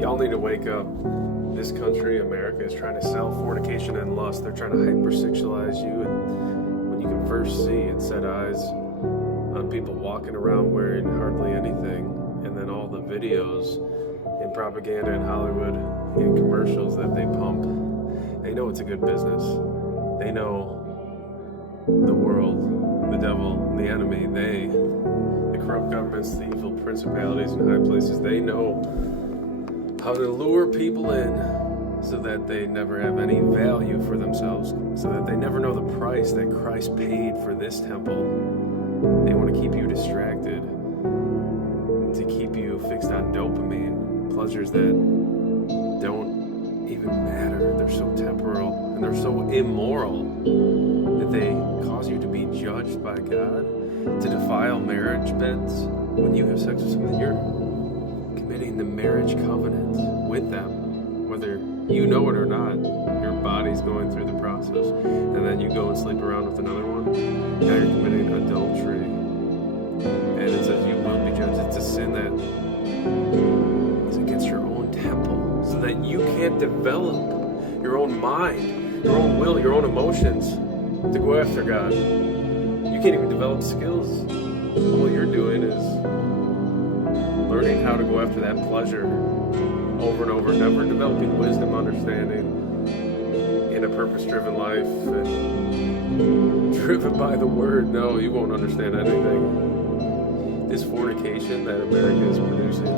Y'all need to wake up. This country, America, is trying to sell fornication and lust. They're trying to hypersexualize you, and when you can first see and set eyes on people walking around wearing hardly anything, and then all the videos and propaganda in Hollywood and commercials that they pump, they know it's a good business. They know the world, the devil, the enemy, the corrupt governments, the evil principalities in high places, they know how to lure people in so that they never have any value for themselves, so that they never know the price that Christ paid for this temple. They want to keep you distracted, to keep you fixed on dopamine, pleasures that don't even matter. They're so temporal and they're so immoral that they cause you to be judged by God, to defile marriage beds. When you have sex with someone, you're committing the marriage covenant with them, whether you know it or not. Your body's going through the process, and then you go and sleep around with another one. Now you're committing adultery, and it says you will be judged. It's a sin that is against your own temple, so that you can't develop your own mind, your own will, your own emotions to go after God. You can't even develop skills. All you're doing is learning how to go after that pleasure over and over, never developing wisdom, understanding in a purpose-driven life and driven by the Word. No, you won't understand anything. This fornication that America is producing,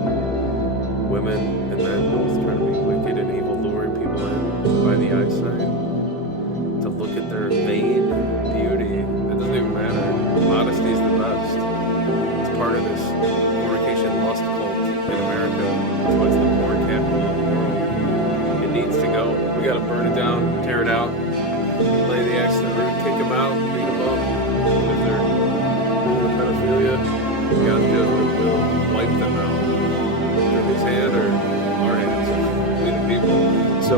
women and men both trying to be wicked and evil, luring people in by the eyesight, to look at their vain beauty. It doesn't even matter. Modesty is the best. It's part of this fornication lust cult in America. That's why it's the porn capital of the world. It needs to go. We got to burn it down, tear it out, lay the axe to the root, kick them out, beat them up. And if they're doing pedophilia, God's judgment will wipe them out through His hand or our hands, we the people. So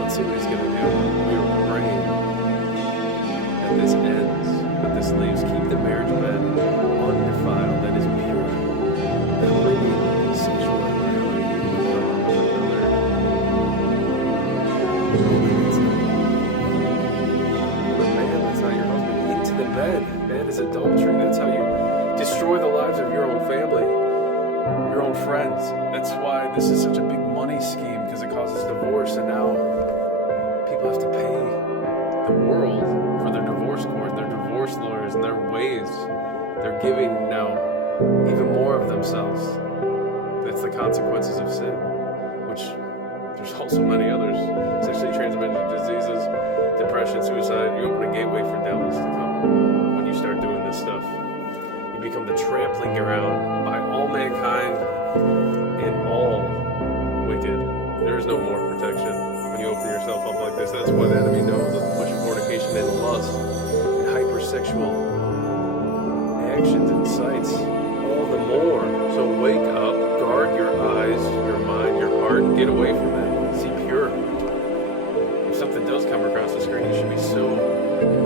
let's see what He's going to do. We are praying that this ends, that this leaves. Keep the marriage bed undefiled, that is pure, that bringing sexual immorality with another. But man, that's not your husband. Into the bed. That is adultery. That's how you destroy the lives of your own family, your own friends. That's why this is such a big money scheme, because it causes divorce, and now people have to pay the world for their divorce court, their divorce lawyers, and their ways. They're giving now even more of themselves. That's the consequences of sin, which there's also many others. Sexually transmitted diseases, depression, suicide. You open a gateway for devils to come when you start doing this stuff. You become the trampling ground by all mankind and all wicked. There is no more protection when you open yourself up like this. That's why the enemy knows that the push of fornication and lust and hypersexual actions and sights all the more. So wake up, guard your eyes, your mind, your heart, and get away from it. See pure. If something does come across the screen, you should be so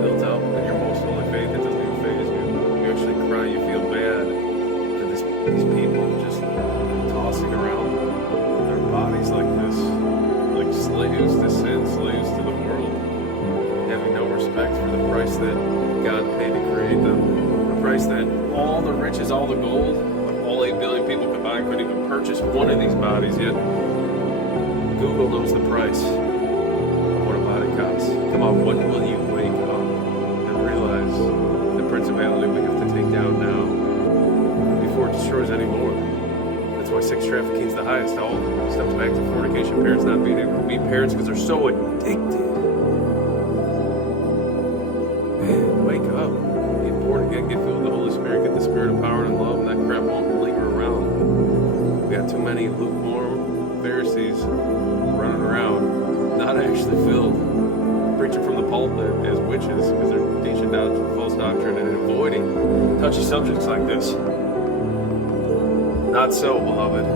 built up in your most holy faith it doesn't even faze you. You actually cry, you feel bad for these people just tossing around their bodies like this, like slaves to sin, slaves to the world, having no respect for the price that God paid to create them, the price that all the riches, all the gold of all 8 billion people combined couldn't even purchase one of these bodies yet. Google knows the price of what a body costs. Come on, when will you wake up and realize the principality we have to take down now before it destroys any more? That's why sex trafficking is the highest. It all stems back to fornication. Parents not being able to be parents because they're so addicted. Man, wake up. Get born again. Get filled with the Holy Spirit. Get the Spirit of power and love, and that crap won't linger around. We got too many lukewarm Pharisees running around, not actually filled, preaching from the pulpit as witches because they're teaching false doctrine and avoiding touchy subjects like this. Not so, beloved.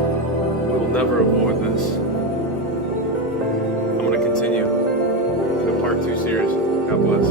We will never avoid this. I'm going to continue in a part 2 series. God bless.